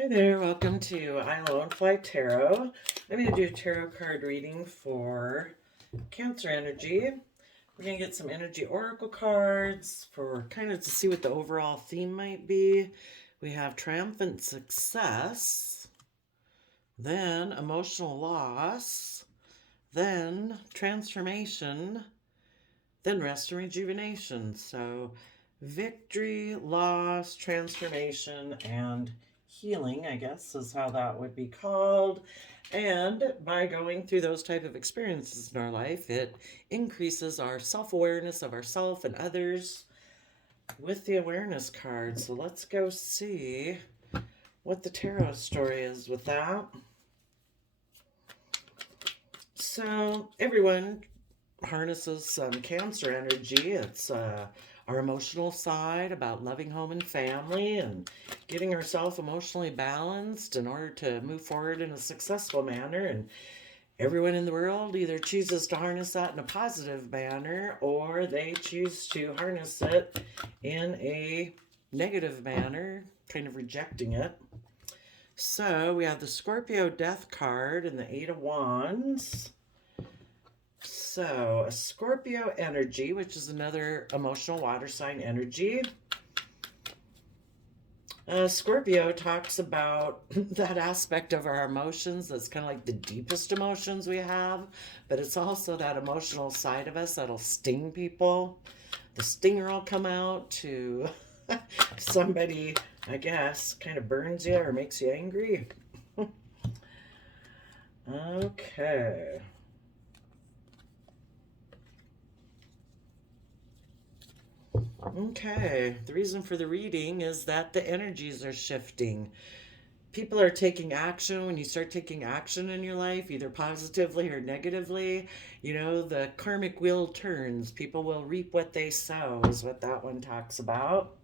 Hi there, welcome to I Lone Fly Tarot. I'm going to do a tarot card reading for Cancer energy. We're going to get some energy oracle cards for kind of to see what the overall theme might be. We have triumphant success, then emotional loss, then transformation, then rest and rejuvenation. So victory, loss, transformation, and healing, I guess, is how that would be called. And by going through those type of experiences in our life, it increases our self-awareness of ourself and others with the awareness card. So let's go see what the tarot story is with that. So everyone harnesses some Cancer energy. It's our emotional side about loving home and family and getting ourselves emotionally balanced in order to move forward in a successful manner. And everyone in the world either chooses to harness that in a positive manner or they choose to harness it in a negative manner, kind of rejecting it. So we have the Scorpio Death card and the Eight of Wands. So, a Scorpio energy, which is another emotional water sign energy. Scorpio talks about that aspect of our emotions that's kind of like the deepest emotions we have, but it's also that emotional side of us that'll sting people. The stinger will come out to somebody, I guess, kind of burns you or makes you angry. Okay. Okay, the reason for the reading is that the energies are shifting. People are taking action. When you start taking action in your life, either positively or negatively, the karmic wheel turns. People will reap what they sow, is what that one talks about.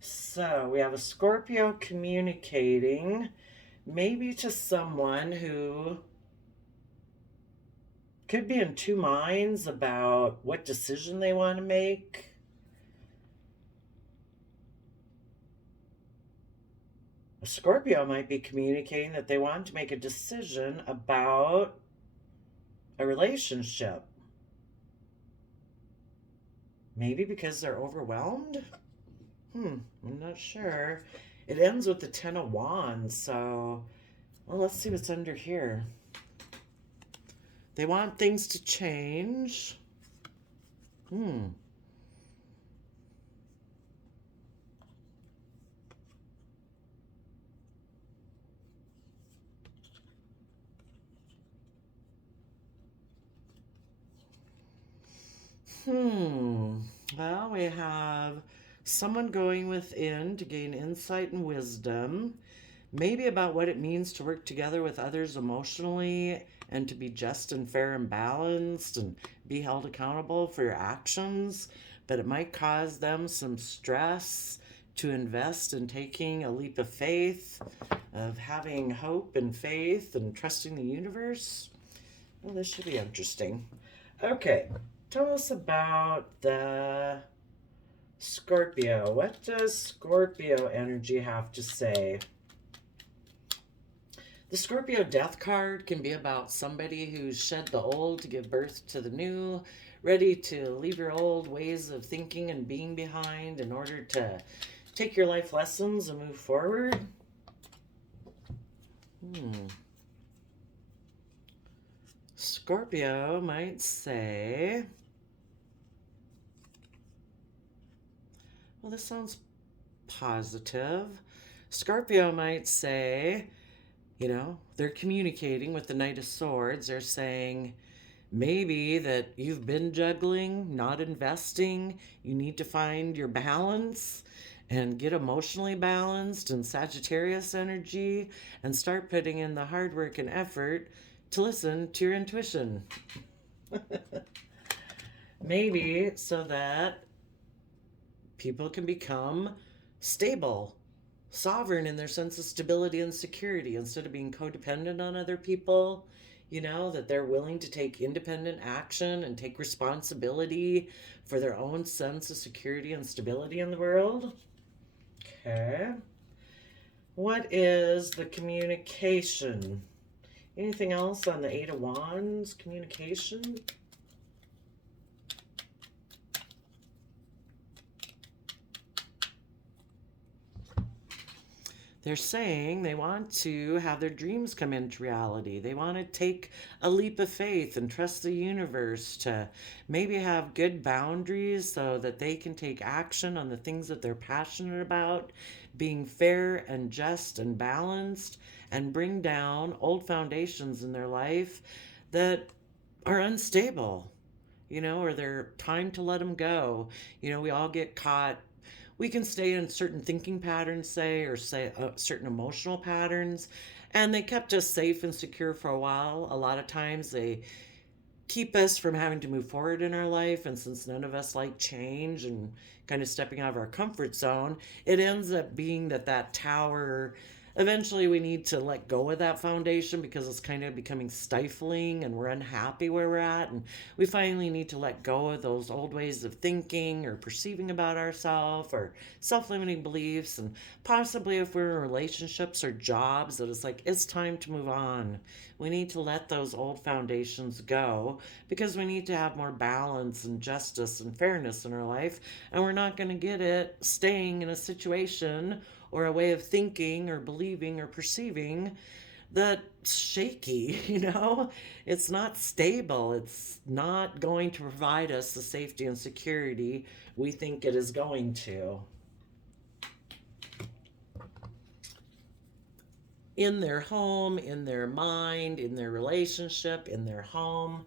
So we have a Scorpio communicating, maybe to someone who could be in two minds about what decision they want to make. A Scorpio might be communicating that they want to make a decision about a relationship. Maybe because they're overwhelmed? I'm not sure. It ends with the Ten of Wands, so well, let's see what's under here. They want things to change. Well, we have someone going within to gain insight and wisdom, maybe about what it means to work together with others emotionally and to be just and fair and balanced and be held accountable for your actions. But it might cause them some stress to invest in taking a leap of faith, of having hope and faith and trusting the universe. Well, this should be interesting. Okay, tell us about the Scorpio. What does Scorpio energy have to say? The Scorpio Death card can be about somebody who's shed the old to give birth to the new, ready to leave your old ways of thinking and being behind in order to take your life lessons and move forward. Scorpio might say, well, this sounds positive. Scorpio might say, they're communicating with the Knight of Swords. They're saying maybe that you've been juggling, not investing. You need to find your balance and get emotionally balanced in Sagittarius energy and start putting in the hard work and effort to listen to your intuition. Maybe so that people can become stable, sovereign in their sense of stability and security instead of being codependent on other people. That they're willing to take independent action and take responsibility for their own sense of security and stability in the world. Okay. What is the communication? Anything else on the Eight of Wands? Communication? They're saying they want to have their dreams come into reality. They want to take a leap of faith and trust the universe to maybe have good boundaries so that they can take action on the things that they're passionate about, being fair and just and balanced, and bring down old foundations in their life that are unstable, or they're time to let them go. We all get caught. We can stay in certain thinking patterns, or say certain emotional patterns, and they kept us safe and secure for a while. A lot of times they keep us from having to move forward in our life. And since none of us like change and kind of stepping out of our comfort zone, it ends up being that tower. Eventually, we need to let go of that foundation because it's kind of becoming stifling and we're unhappy where we're at. And we finally need to let go of those old ways of thinking or perceiving about ourselves or self limiting beliefs. And possibly, if we're in relationships or jobs, that it's like it's time to move on. We need to let those old foundations go because we need to have more balance and justice and fairness in our life. And we're not going to get it staying in a situation or a way of thinking or believing or perceiving that's shaky. It's not stable. It's not going to provide us the safety and security we think it is going to. In their home, in their mind, in their relationship, in their home,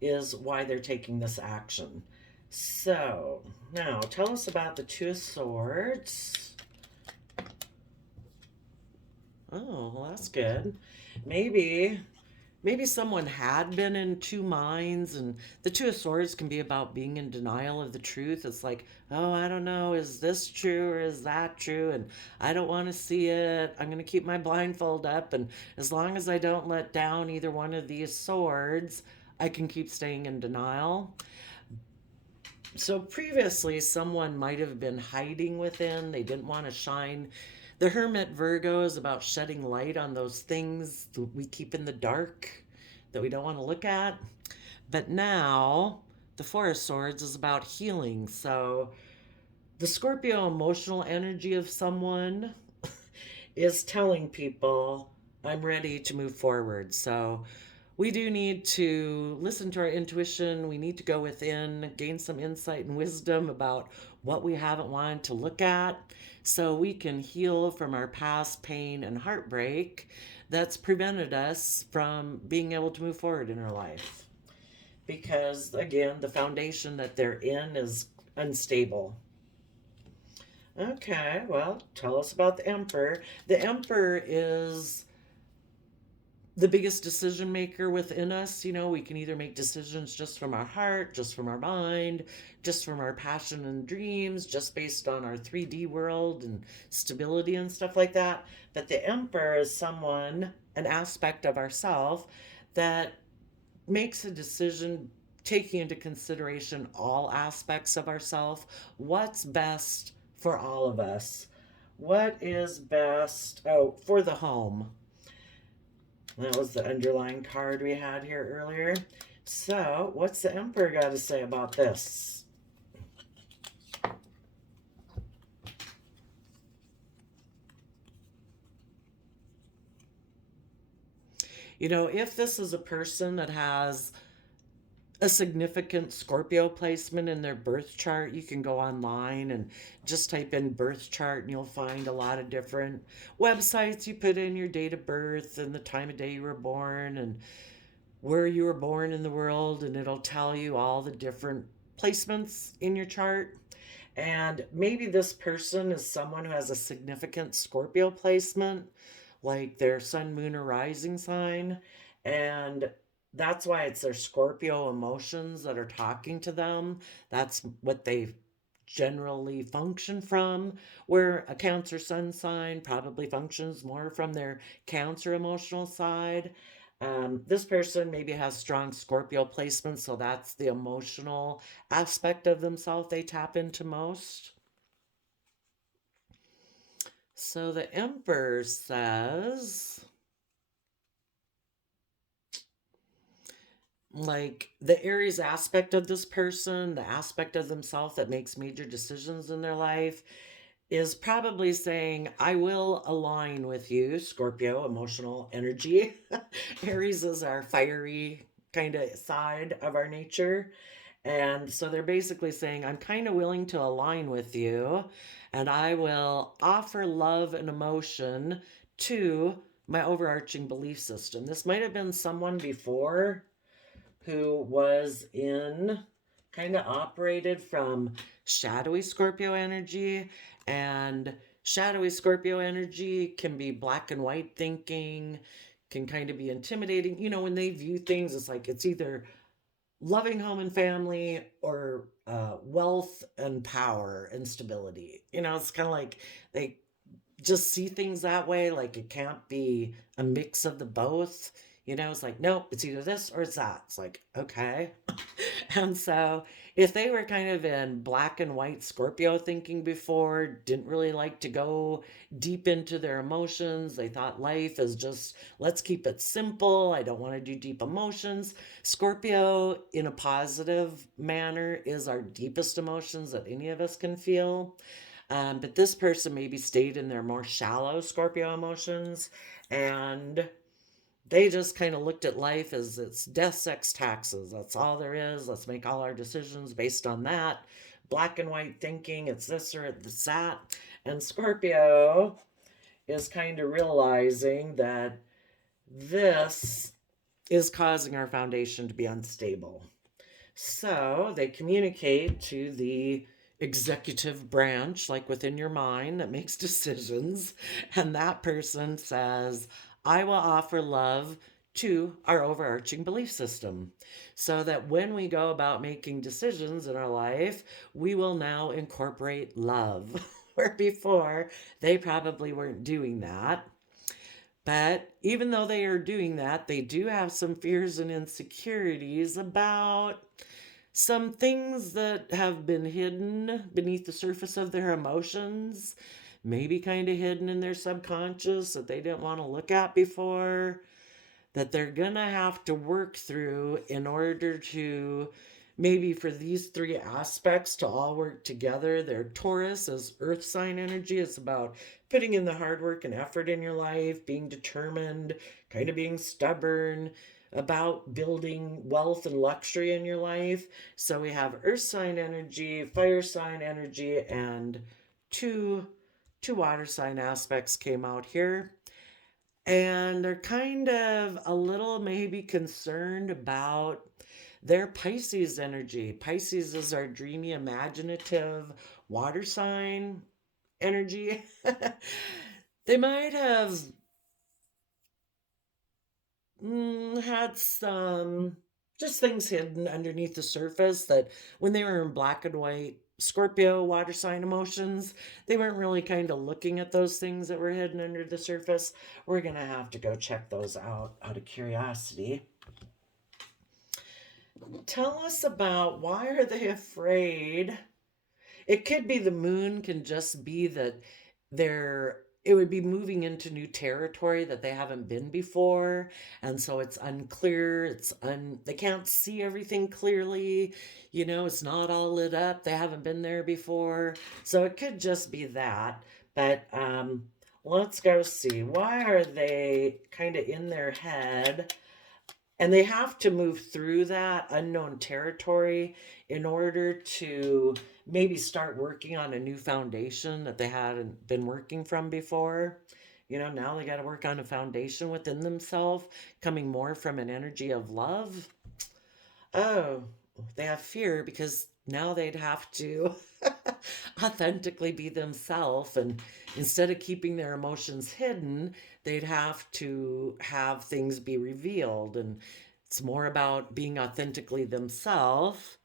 is why they're taking this action. So, now tell us about the Two of Swords. Oh, well, that's good. Maybe someone had been in two minds, and the Two of Swords can be about being in denial of the truth. It's like, oh, I don't know, is this true or is that true? And I don't want to see it. I'm going to keep my blindfold up. And as long as I don't let down either one of these swords, I can keep staying in denial. So previously, someone might have been hiding within. They didn't want to shine. The Hermit Virgo is about shedding light on those things that we keep in the dark that we don't want to look at. But now, the Four of Swords is about healing. So, the Scorpio emotional energy of someone is telling people, I'm ready to move forward. So, we do need to listen to our intuition. We need to go within, gain some insight and wisdom about what we haven't wanted to look at so we can heal from our past pain and heartbreak that's prevented us from being able to move forward in our life. Because, again, the foundation that they're in is unstable. Okay, well, tell us about the Emperor. The Emperor is the biggest decision maker within us. We can either make decisions just from our heart, just from our mind, just from our passion and dreams, just based on our 3D world and stability and stuff like that. But the Emperor is an aspect of ourself that makes a decision taking into consideration all aspects of ourself. What's best for all of us? What is best for the home? That was the underlying card we had here earlier. So, what's the Emperor got to say about this? If this is a person that has a significant Scorpio placement in their birth chart, you can go online and just type in birth chart and you'll find a lot of different websites. You put in your date of birth and the time of day you were born and where you were born in the world, and it'll tell you all the different placements in your chart. And maybe this person is someone who has a significant Scorpio placement, like their sun, moon, or rising sign. And that's why it's their Scorpio emotions that are talking to them. That's what they generally function from, where a Cancer sun sign probably functions more from their Cancer emotional side. This person maybe has strong Scorpio placement, so that's the emotional aspect of themselves they tap into most. So the Emperor says, like, the Aries aspect of this person, the aspect of themselves that makes major decisions in their life, is probably saying, I will align with you, Scorpio, emotional energy. Aries is our fiery kind of side of our nature. And so they're basically saying, I'm kind of willing to align with you, and I will offer love and emotion to my overarching belief system. This might have been someone before who was in kind of operated from shadowy Scorpio energy. And shadowy Scorpio energy can be black and white thinking, can kind of be intimidating. You know, when they view things, it's like it's either loving home and family or wealth and power and stability. You know, it's kind of like they just see things that way. Like it can't be a mix of the both. You know, it's like, nope, it's either this or it's that. It's like, okay. And so if they were kind of in black and white Scorpio thinking before, didn't really like to go deep into their emotions, they thought life is just, let's keep it simple. I don't want to do deep emotions. Scorpio, in a positive manner, is our deepest emotions that any of us can feel. But this person maybe stayed in their more shallow Scorpio emotions, and they just kind of looked at life as it's death, sex, taxes. That's all there is. Let's make all our decisions based on that. Black and white thinking, it's this or it's that. And Scorpio is kind of realizing that this is causing our foundation to be unstable. So they communicate to the executive branch, like within your mind, that makes decisions. And that person says, I will offer love to our overarching belief system so that when we go about making decisions in our life, we will now incorporate love. Where before, they probably weren't doing that. But even though they are doing that, they do have some fears and insecurities about some things that have been hidden beneath the surface of their emotions, maybe kind of hidden in their subconscious that they didn't want to look at before, that they're going to have to work through in order to maybe for these three aspects to all work together. Their Taurus as earth sign energy. It's about putting in the hard work and effort in your life, being determined, kind of being stubborn, about building wealth and luxury in your life. So we have earth sign energy, fire sign energy, and two water sign aspects came out here. And they're kind of a little maybe concerned about their Pisces energy. Pisces is our dreamy, imaginative water sign energy. They might have had some just things hidden underneath the surface that when they were in black and white Scorpio water sign emotions, they weren't really kind of looking at those things that were hidden under the surface. We're going to have to go check those out of curiosity. Tell us about why are they afraid? It could be the moon can just be that it would be moving into new territory that they haven't been before, and so it's unclear, they can't see everything clearly, you know, it's not all lit up, they haven't been there before. So it could just be that. But let's go see, why are they kind of in their head, and they have to move through that unknown territory in order to maybe start working on a new foundation that they hadn't been working from before. You know, now they got to work on a foundation within themselves, coming more from an energy of love. Oh, they have fear because now they'd have to authentically be themselves. And instead of keeping their emotions hidden, they'd have to have things be revealed. And it's more about being authentically themselves.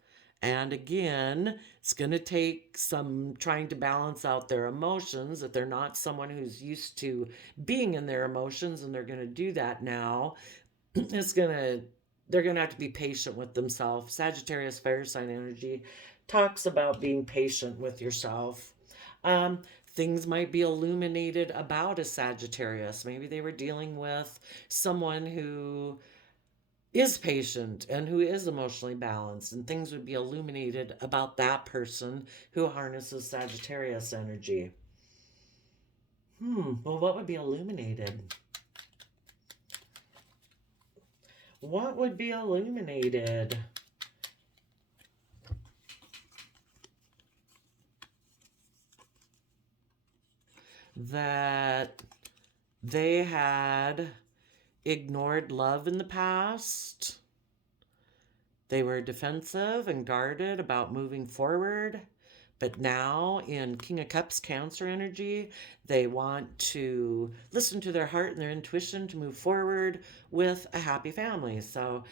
And again, it's going to take some trying to balance out their emotions, that they're not someone who's used to being in their emotions, and they're going to do that now. It's going to they're going to have to be patient with themselves. Sagittarius fire sign energy talks about being patient with yourself. Um, things might be illuminated about a Sagittarius. Maybe they were dealing with someone who is patient and who is emotionally balanced, and things would be illuminated about that person who harnesses Sagittarius energy. Well, what would be illuminated? What would be illuminated? That they had ignored love in the past. They were defensive and guarded about moving forward. But now in King of Cups Cancer energy, they want to listen to their heart and their intuition to move forward with a happy family. So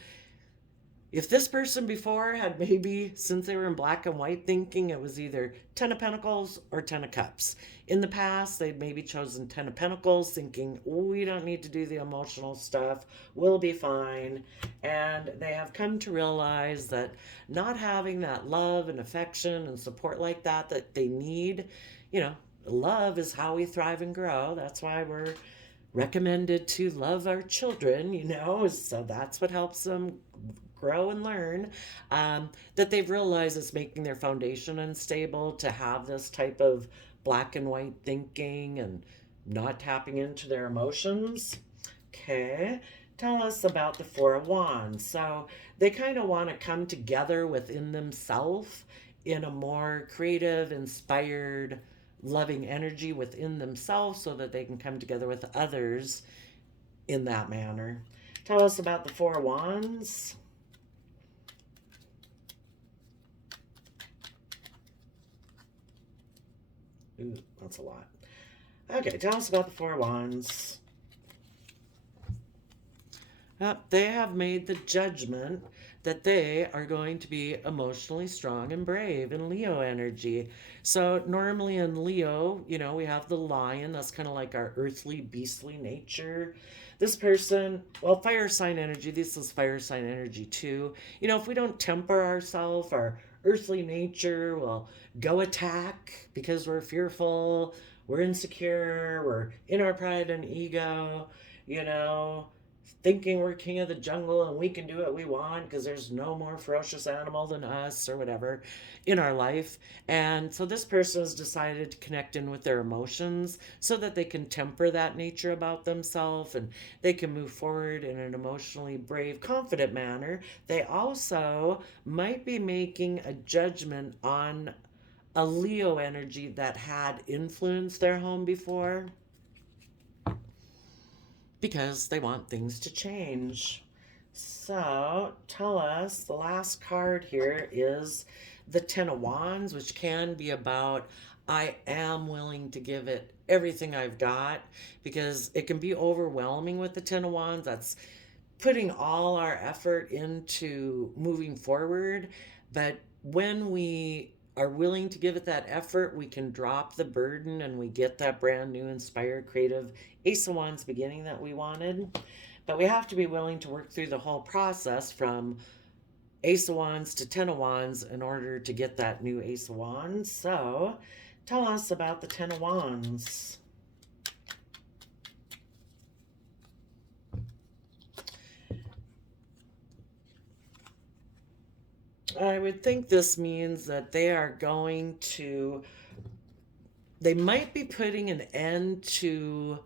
if this person before had maybe, since they were in black and white thinking, it was either 10 of Pentacles or 10 of Cups. In the past, they'd maybe chosen 10 of Pentacles thinking, we don't need to do the emotional stuff, we'll be fine. And they have come to realize that not having that love and affection and support like that they need, love is how we thrive and grow. That's why we're recommended to love our children, so that's what helps them grow and learn, that they've realized it's making their foundation unstable to have this type of black and white thinking and not tapping into their emotions. Okay, tell us about the Four of Wands. So they kind of want to come together within themselves in a more creative, inspired, loving energy within themselves so that they can come together with others in that manner. Tell us about the Four of Wands. Ooh, that's a lot. Okay, tell us about the Four of Wands. They have made the judgment that they are going to be emotionally strong and brave in Leo energy. So normally in Leo, we have the lion. That's kind of like our earthly, beastly nature. This person, fire sign energy, this is fire sign energy too. If we don't temper ourselves, our earthly nature will go attack because we're fearful, we're insecure, we're in our pride and ego, thinking we're king of the jungle and we can do what we want because there's no more ferocious animal than us or whatever in our life. And so this person has decided to connect in with their emotions so that they can temper that nature about themselves and they can move forward in an emotionally brave, confident manner. They also might be making a judgment on a Leo energy that had influenced their home before, because they want things to change. So tell us, the last card here is the Ten of Wands, which can be about I am willing to give it everything I've got, because it can be overwhelming with the Ten of Wands. That's putting all our effort into moving forward. But when we are willing to give it that effort, we can drop the burden and we get that brand new, inspired, creative Ace of Wands beginning that we wanted. But we have to be willing to work through the whole process from Ace of Wands to Ten of Wands in order to get that new Ace of Wands. So tell us about the Ten of Wands. I would think this means that they might be putting an end to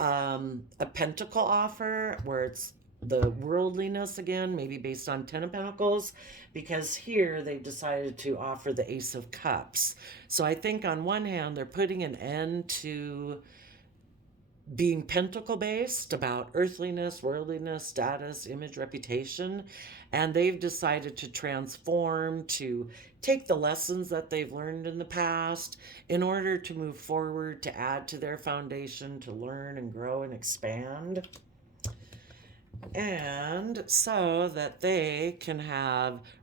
a pentacle offer where it's the worldliness again, maybe based on Ten of Pentacles, because here they've decided to offer the Ace of Cups. So I think on one hand, they're putting an end to being pentacle based about earthliness, worldliness, status, image, reputation, and they've decided to transform, to take the lessons that they've learned in the past in order to move forward, to add to their foundation, to learn and grow and expand, and so that they can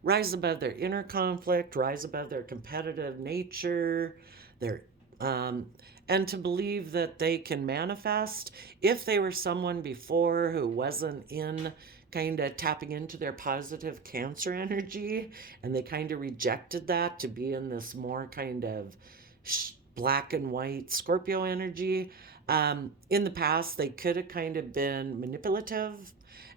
rise above their inner conflict, rise above their competitive nature, and to believe that they can manifest. If they were someone before who wasn't in kind of tapping into their positive Cancer energy, and they kind of rejected that to be in this more kind of black and white Scorpio energy. In the past, they could have kind of been manipulative.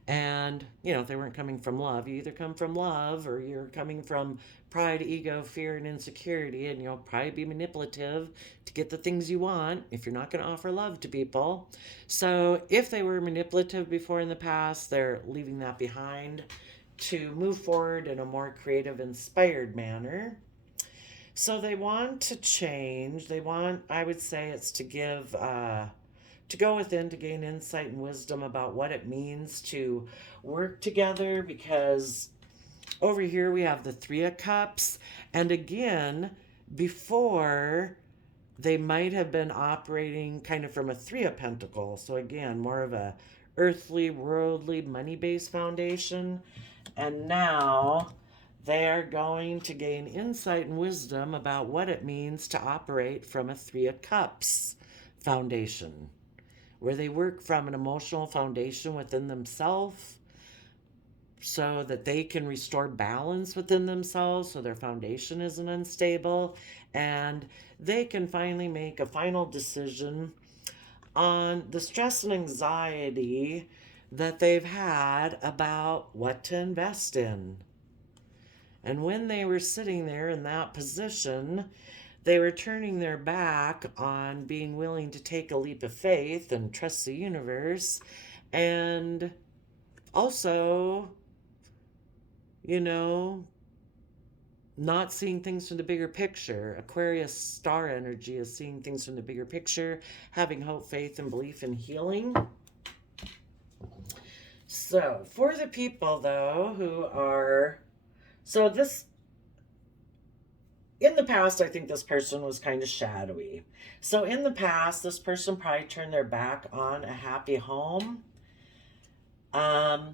And, if they weren't coming from love, you either come from love or you're coming from pride, ego, fear, and insecurity. And you'll probably be manipulative to get the things you want if you're not going to offer love to people. So if they were manipulative before in the past, they're leaving that behind to move forward in a more creative, inspired manner. So they want to change. They want, I would say, it's to give, to go within to gain insight and wisdom about what it means to work together. Because over here we have the Three of Cups. And again, before they might have been operating kind of from a Three of Pentacles. So again, more of a earthly, worldly, money-based foundation. And now they are going to gain insight and wisdom about what it means to operate from a Three of Cups foundation, where they work from an emotional foundation within themselves so that they can restore balance within themselves so their foundation isn't unstable, and they can finally make a final decision on the stress and anxiety that they've had about what to invest in. And when they were sitting there in that position, they were turning their back on being willing to take a leap of faith and trust the universe. And also, not seeing things from the bigger picture. Aquarius star energy is seeing things from the bigger picture, having hope, faith, and belief in healing. So, for the people, though, who are... So this, in the past, I think this person was kind of shadowy. So in the past, this person probably turned their back on a happy home. At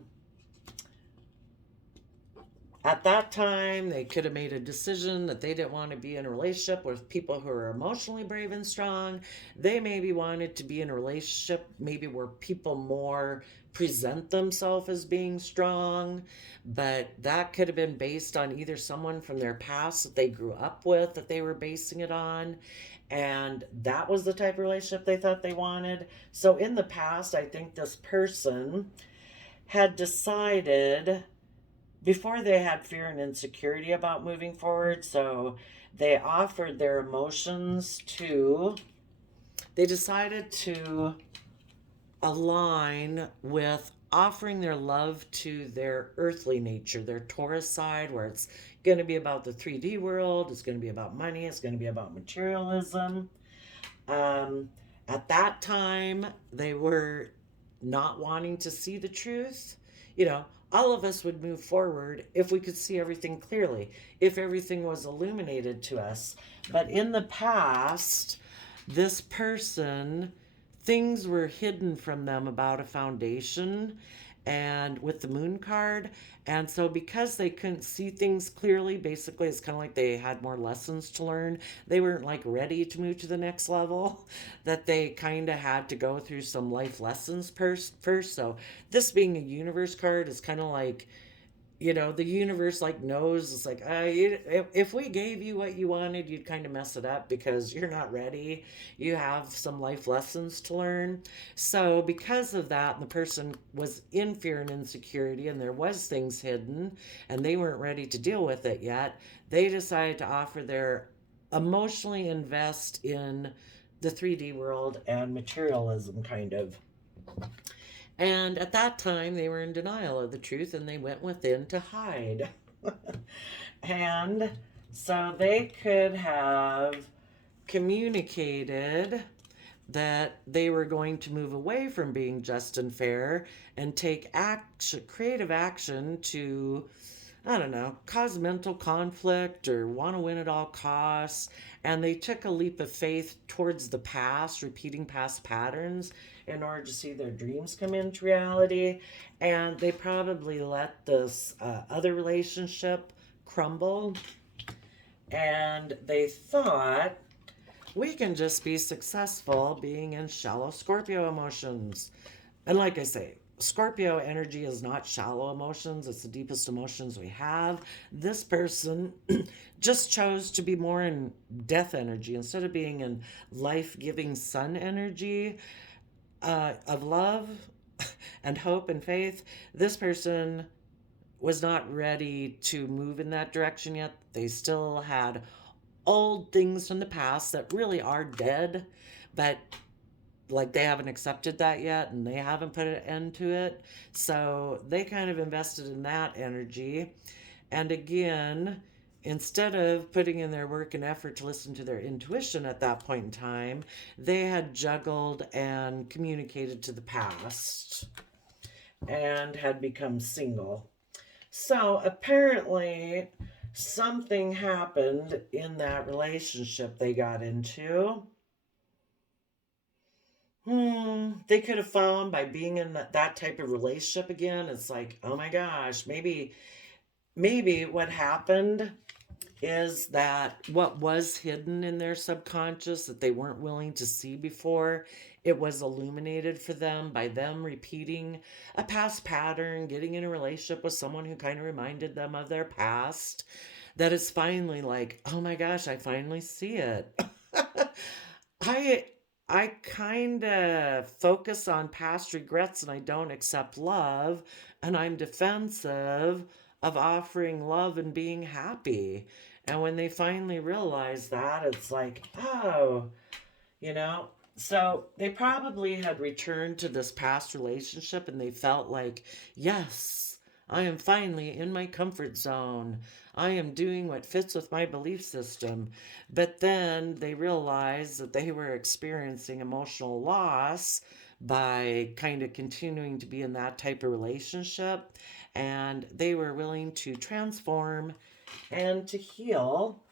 that time, they could have made a decision that they didn't want to be in a relationship with people who are emotionally brave and strong. They maybe wanted to be in a relationship maybe where people more present themselves as being strong, but that could have been based on either someone from their past that they grew up with that they were basing it on, and that was the type of relationship they thought they wanted. So in the past, I think this person had decided before they had fear and insecurity about moving forward, so they offered their emotions to, they decided to align with offering their love to their earthly nature, their Taurus side, where it's going to be about the 3D world, it's going to be about money, it's going to be about materialism. At that time, they were not wanting to see the truth. All of us would move forward if we could see everything clearly, if everything was illuminated to us. But in the past, this person, things were hidden from them about a foundation, and with the moon card. And so because they couldn't see things clearly, basically it's kind of like they had more lessons to learn. They weren't like ready to move to the next level, that they kind of had to go through some life lessons first. So this being a universe card is kind of like, the universe knows. It's like, if we gave you what you wanted, you'd kind of mess it up because you're not ready. You have some life lessons to learn. So because of that, the person was in fear and insecurity, and there was things hidden, and they weren't ready to deal with it yet. They decided to offer their emotionally invest in the 3D world and materialism, kind of. And at that time, they were in denial of the truth, and they went within to hide. And so they could have communicated that they were going to move away from being just and fair and take action, creative action to, cause mental conflict or want to win at all costs. And they took a leap of faith towards the past, repeating past patterns in order to see their dreams come into reality. And they probably let this other relationship crumble. And they thought, we can just be successful being in shallow Scorpio emotions. And like I say, Scorpio energy is not shallow emotions, it's the deepest emotions we have. This person just chose to be more in death energy instead of being in life giving sun energy of love and hope and faith. This person was not ready to move in that direction yet. They still had old things from the past that really are dead, but like they haven't accepted that yet and they haven't put an end to it. So they kind of invested in that energy. And again, instead of putting in their work and effort to listen to their intuition at that point in time, they had juggled and communicated to the past and had become single. So apparently, something happened in that relationship they got into. They could have found by being in that type of relationship again. It's like, oh my gosh, maybe what happened is that what was hidden in their subconscious that they weren't willing to see before, it was illuminated for them by them repeating a past pattern, getting in a relationship with someone who kind of reminded them of their past. That it's finally like, oh my gosh, I finally see it. I I kind of focus on past regrets and I don't accept love, and I'm defensive of offering love and being happy. And when they finally realize that, it's like, oh, you know? So they probably had returned to this past relationship and they felt like, yes, I am finally in my comfort zone. I am doing what fits with my belief system. But then they realized that they were experiencing emotional loss by kind of continuing to be in that type of relationship. And they were willing to transform and to heal,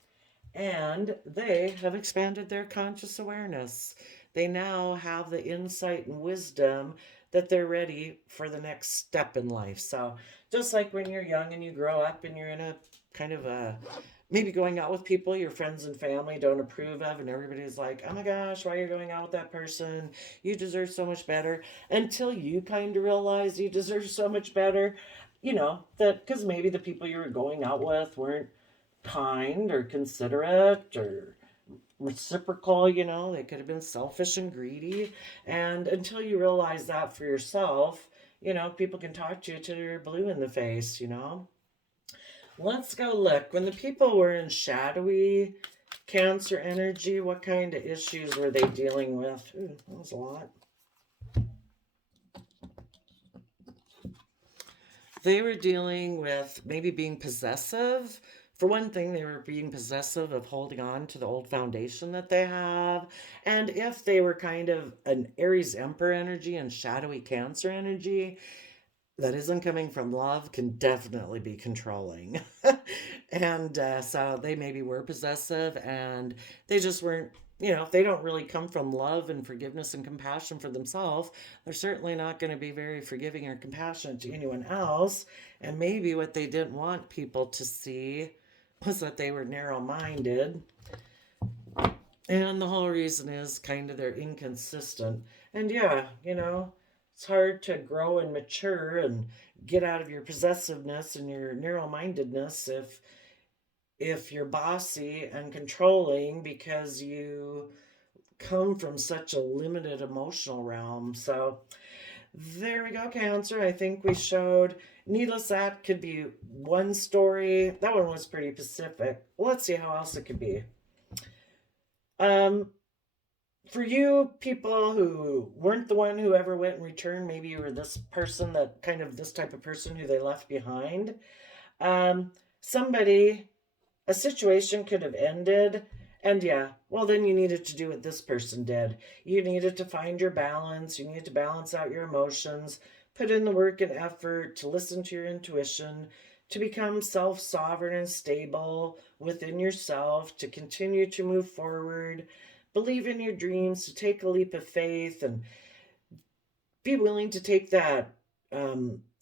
and they have expanded their conscious awareness. They now have the insight and wisdom that they're ready for the next step in life. So, just like when you're young and you grow up and you're in a kind of a maybe going out with people your friends and family don't approve of, and everybody's like, oh my gosh, why are you going out with that person? You deserve so much better. Until you kind of realize you deserve so much better, that because maybe the people you were going out with weren't kind or considerate or reciprocal, they could have been selfish and greedy. And until you realize that for yourself, people can talk to you till you're blue in the face. Let's go look. When the people were in shadowy Cancer energy, what kind of issues were they dealing with? Ooh, that was a lot. They were dealing with maybe being possessive. For one thing, they were being possessive of holding on to the old foundation that they have. And if they were kind of an Aries Emperor energy and shadowy Cancer energy, that isn't coming from love can definitely be controlling. And so they maybe were possessive and they just weren't, if they don't really come from love and forgiveness and compassion for themselves, they're certainly not going to be very forgiving or compassionate to anyone else. And maybe what they didn't want people to see was that they were narrow minded. And the whole reason is kind of they're inconsistent. And yeah, it's hard to grow and mature and get out of your possessiveness and your narrow-mindedness if you're bossy and controlling because you come from such a limited emotional realm. So there we go, Cancer. I think we showed needless that could be one story. That one was pretty specific. Let's see how else it could be. For you people who weren't the one who ever went and returned, maybe you were this person that kind of this type of person who they left behind. Somebody, a situation could have ended, and yeah, well, then you needed to do what this person did. You needed to find your balance, you needed to balance out your emotions, put in the work and effort to listen to your intuition, to become self sovereign and stable within yourself, to continue to move forward. Believe in your dreams, to take a leap of faith, and be willing to take that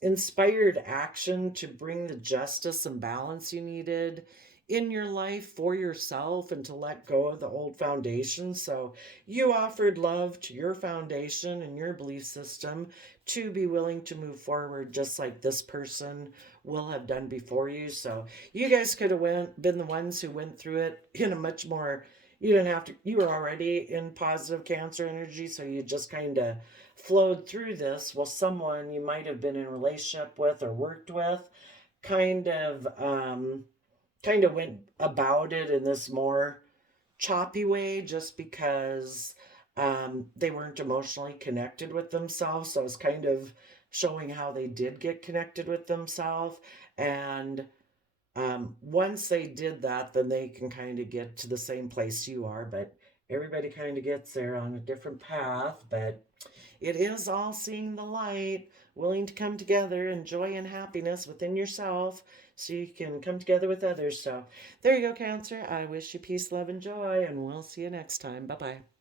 inspired action to bring the justice and balance you needed in your life for yourself and to let go of the old foundation. So you offered love to your foundation and your belief system to be willing to move forward just like this person will have done before you. So you guys could have been the ones who went through it in a much more, you didn't have to, you were already in positive Cancer energy, so you just kind of flowed through this. Well, someone you might have been in a relationship with or worked with kind of went about it in this more choppy way just because they weren't emotionally connected with themselves. So it's kind of showing how they did get connected with themselves. And once they did that, then they can kind of get to the same place you are. But everybody kind of gets there on a different path. But it is all seeing the light, willing to come together, and joy and happiness within yourself so you can come together with others. So there you go, Cancer. I wish you peace, love, and joy, and we'll see you next time. Bye bye.